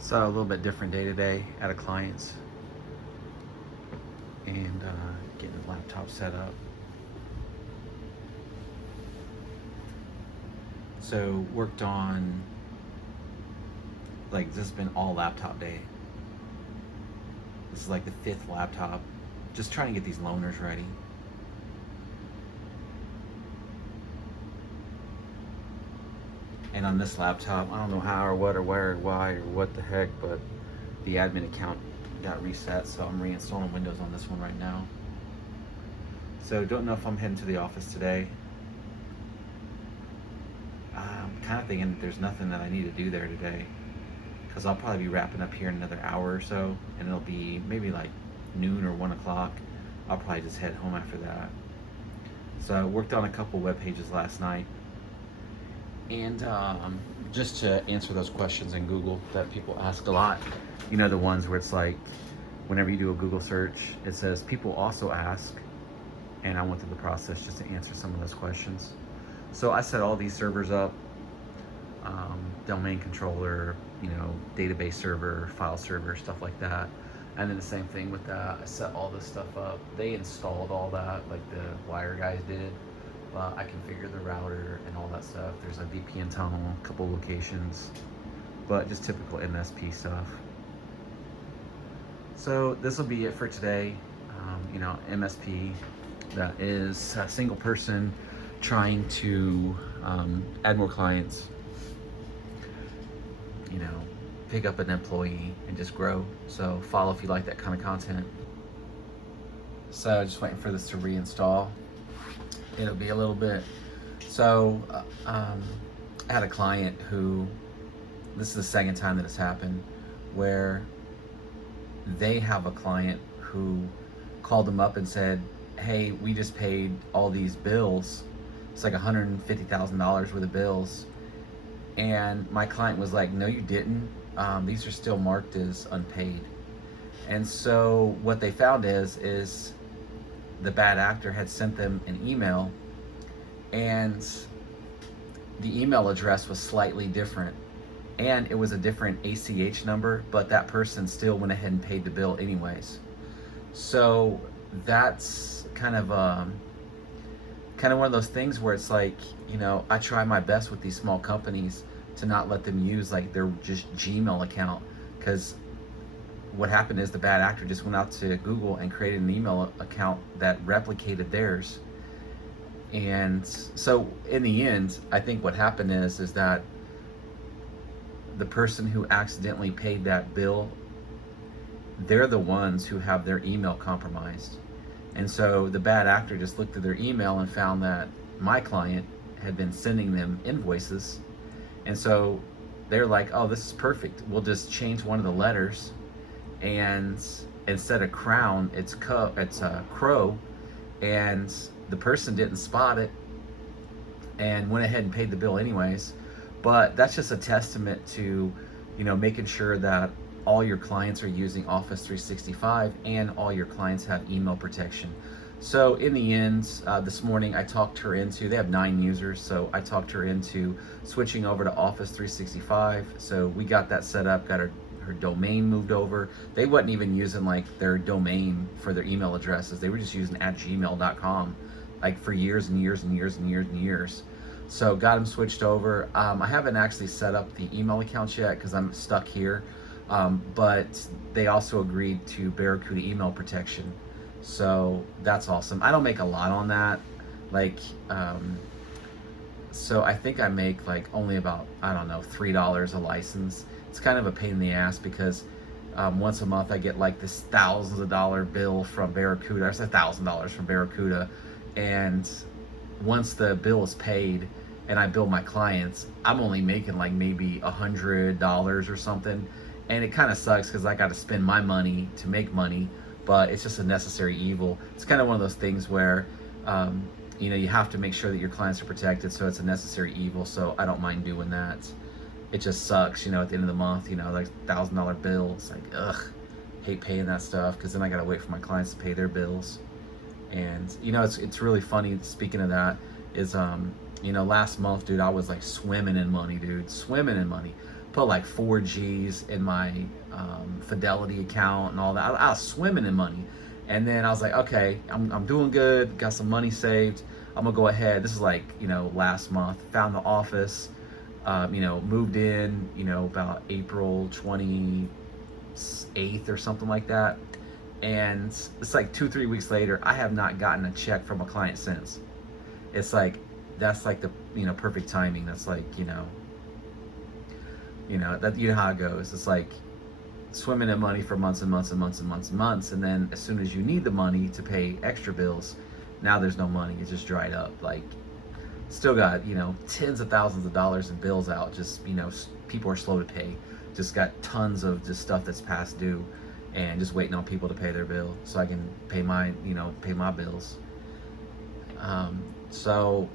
So a little bit different day today at a client's, and getting the laptop set up. So worked on, like, this has been all laptop day. This is like the fifth laptop. Just trying to get these loaners ready. And on this laptop, I don't know how or what or where or why or what the heck, but the admin account got reset, so I'm reinstalling Windows on this one right now. So don't know if I'm heading to the office today. I'm kind of thinking that there's nothing that I need to do there today, because I'll probably be wrapping up here in another hour or so, and it'll be maybe like noon or 1 o'clock. I'll probably just head home after that. So I worked on a couple web pages last night, and just to answer those questions in Google that people ask a lot, you know, the ones where it's like, whenever you do a Google search, it says people also ask, and I went through the process just to answer some of those questions. So I set all these servers up, domain controller, you know, database server, file server, stuff like that. And then the same thing with that, I set all this stuff up. They installed all that, like the wire guys did, but I configured the router and all that stuff. There's a VPN tunnel, a couple locations, but just typical MSP stuff. So this will be it for today. You know, MSP, that is a single person trying to add more clients, you know, pick up an employee and just grow. So follow if you like that kind of content. So just waiting for this to reinstall. It'll be a little bit. So I had a client who, this is the second time that it's happened, where they have a client who called them up and said, hey, we just paid all these bills. It's like $150,000 worth of bills. And my client was like, no, you didn't. These are still marked as unpaid. And so what they found is the bad actor had sent them an email, and the email address was slightly different. And it was a different ACH number, but that person still went ahead and paid the bill anyways. So that's kind of one of those things where it's like, you know, I try my best with these small companies to not let them use like their just Gmail account, because what happened is the bad actor just went out to Google and created an email account that replicated theirs. And so in the end, I think what happened is that the person who accidentally paid that bill, they're the ones who have their email compromised. And so the bad actor just looked at their email and found that my client had been sending them invoices. And so they're like, oh, this is perfect. We'll just change one of the letters, and instead of crown, it's crow. And the person didn't spot it and went ahead and paid the bill anyways. But that's just a testament to, you know, making sure that all your clients are using Office 365 and all your clients have email protection. So in the end, this morning I talked her into, they have 9 users, so I talked her into switching over to Office 365. So we got that set up, got her domain moved over. They wasn't even using like their domain for their email addresses. They were just using @gmail.com like for years and years and years and years and years. So got them switched over. I haven't actually set up the email accounts yet because I'm stuck here. But they also agreed to Barracuda email protection. So that's awesome. I don't make a lot on that. Like, so I think I make like only about, I don't know, $3 a license. It's kind of a pain in the ass because once a month I get like this thousands of dollar bill from Barracuda. It's $1,000 from Barracuda. And once the bill is paid and I bill my clients, I'm only making like maybe $100 or something. And it kind of sucks because I got to spend my money to make money, but it's just a necessary evil. It's kind of one of those things where, you know, you have to make sure that your clients are protected, so it's a necessary evil, so I don't mind doing that. It just sucks, you know, at the end of the month, you know, like $1,000 bill. It's like, ugh, hate paying that stuff, because then I got to wait for my clients to pay their bills. And, you know, it's really funny, speaking of that, is, you know, last month, dude, I was like swimming in money, dude, swimming in money. put like 4 G's in my Fidelity account and all that. I was swimming in money. And then I was like, okay, I'm doing good, got some money saved. I'm gonna go ahead. This is like, last month. Found the office, moved in, about April 28th or something like that. And it's like 2-3 weeks later, I have not gotten a check from a client since. It's like, that's like the, perfect timing. That's like, that, how it goes. It's like swimming in money for months and months and months and months and months. And then as soon as you need the money to pay extra bills, now there's no money. It's just dried up. Like, still got, tens of thousands of dollars in bills out. Just, people are slow to pay. Just got tons of just stuff that's past due and just waiting on people to pay their bill so I can pay my, pay my bills. So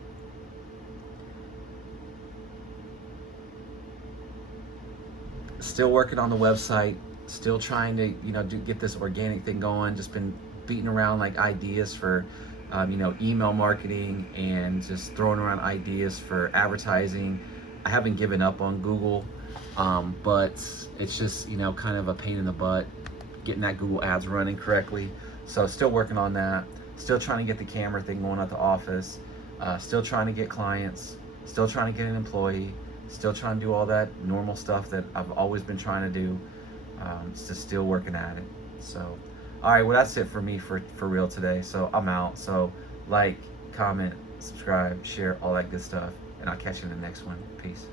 still working on the website, still trying to, get this organic thing going. Just been beating around like ideas for, email marketing and just throwing around ideas for advertising. I haven't given up on Google, but it's just, kind of a pain in the butt getting that Google ads running correctly. So still working on that. Still trying to get the camera thing going at the office. Still trying to get clients. Still trying to get an employee. Still trying to do all that normal stuff that I've always been trying to do. Just still working at it. So, all right, well, that's it for me for real today. So I'm out. So like, comment, subscribe, share, all that good stuff. And I'll catch you in the next one. Peace.